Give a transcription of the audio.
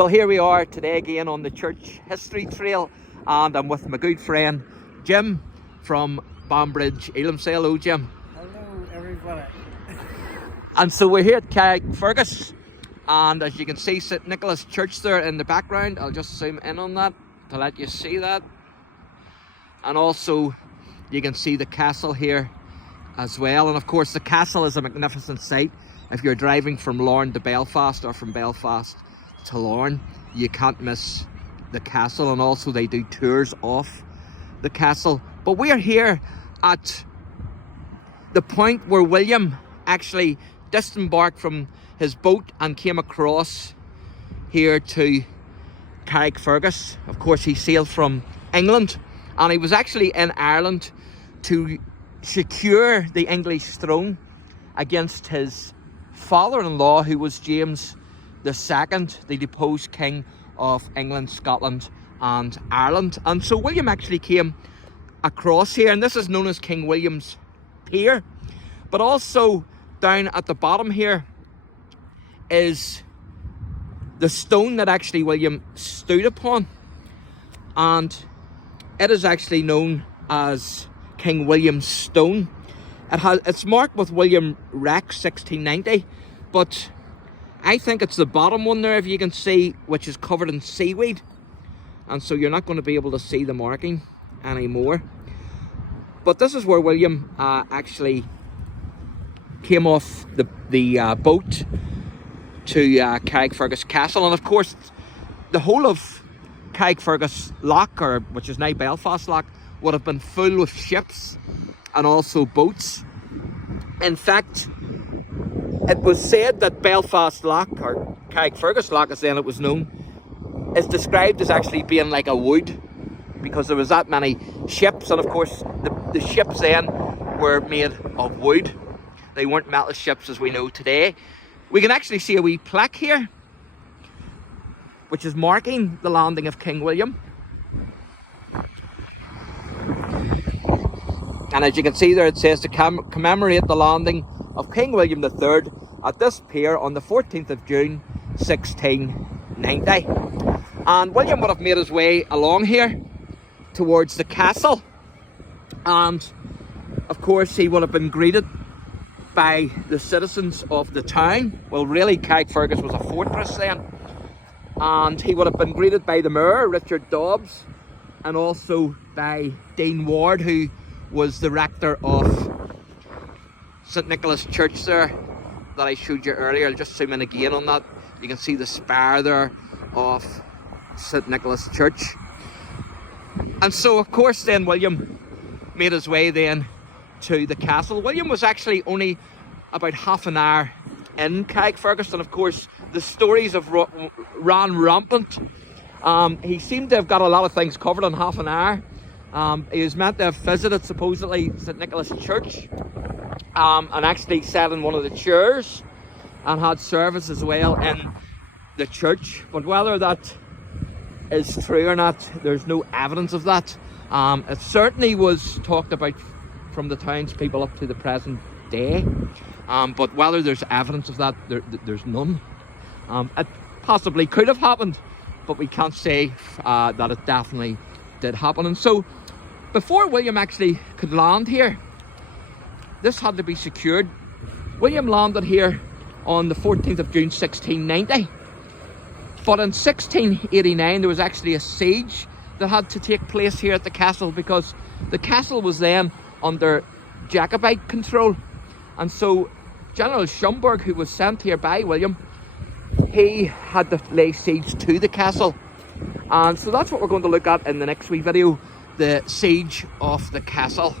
Well, here we are today again on the church history trail, and I'm with my good friend Jim from Banbridge, Elam. Say hello, Jim. Hello, everybody. And so we're here at CARRICKFERGUS, and as you can see St Nicholas Church there in the background. I'll just zoom in on that to let you see that. And also you can see the castle here as well. And of course the castle is a magnificent sight. If you're driving from Lorne to Belfast or from Belfast to Lorne, you can't miss the castle. And also they do tours of the castle. But we are here at the point where William actually disembarked from his boat and came across here to CARRICKFERGUS. Of course he sailed from England, and he was actually in Ireland to secure the English throne against his father-in-law, who was James II, the deposed king of England, Scotland and Ireland. And so William actually came across here, and this is known as King William's Pier. But also down at the bottom here is the stone that actually William stood upon, and it is actually known as King William's Stone. It's marked with William Rex 1690, but I think it's the bottom one there, if you can see, which is covered in seaweed, and so you're not going to be able to see the marking anymore. But this is where William actually came off the boat to CARRICKFERGUS Castle. And of course the whole of CARRICKFERGUS Loch, or which is now Belfast Loch, would have been full with ships and also boats. In fact, it was said that Belfast Loch, or CARRICKFERGUS Loch as then it was known, is described as actually being like a wood, because there was that many ships. And of course the ships then were made of wood. They weren't metal ships as we know today. We can actually see a wee plaque here, which is marking the landing of King William. And as you can see there, it says to commemorate the landing of King William III at this pier on the 14th of June 1690. And William would have made his way along here towards the castle, and of course he would have been greeted by the citizens of the town. Well, really CARRICKFERGUS was a fortress then, and he would have been greeted by the mayor, Richard Dobbs, and also by Dean Ward, who was the rector of St Nicholas Church there that I showed you earlier. I'll just zoom in again on that. You can see the spire there of St Nicholas Church. And so of course then William made his way then to the castle. William was actually only about half an hour in CARRICKFERGUS, and of course the stories of ran rampant. He seemed to have got a lot of things covered in half an hour. He was meant to have visited supposedly St Nicholas Church, and actually sat in one of the chairs and had service as well in the church. But whether that is true or not, there's no evidence of that. It certainly was talked about from the townspeople up to the present day, but whether there's evidence of that, there's none. It possibly could have happened, but we can't say that it definitely did happen. And so before William actually could land here, this had to be secured. William landed here on the 14th of June 1690, but in 1689 there was actually a siege that had to take place here at the castle, because the castle was then under Jacobite control. And so General Schomberg, who was sent here by William, he had to lay siege to the castle. And so that's what we're going to look at in the next wee video, the siege of the castle.